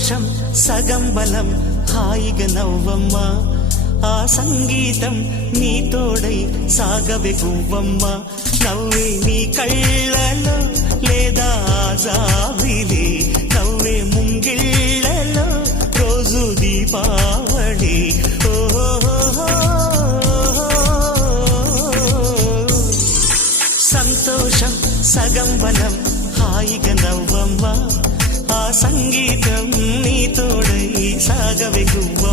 సంతోషం సగం బలం హాయిగా నవ్వమ్మా ఆ సంగీతం నీ తోడై సాగవే గువ్వమ్మ నవ్వే నీ కళ్ళలో లేదా జాబిలి నవ్వే ముంగిళ్ళలో రోజు దీపావళి సంతోషం సగం బలం హాయిగా నవ్వమ్మ ఆ సంగీతం నీ తోడై సాగవే గువ్వ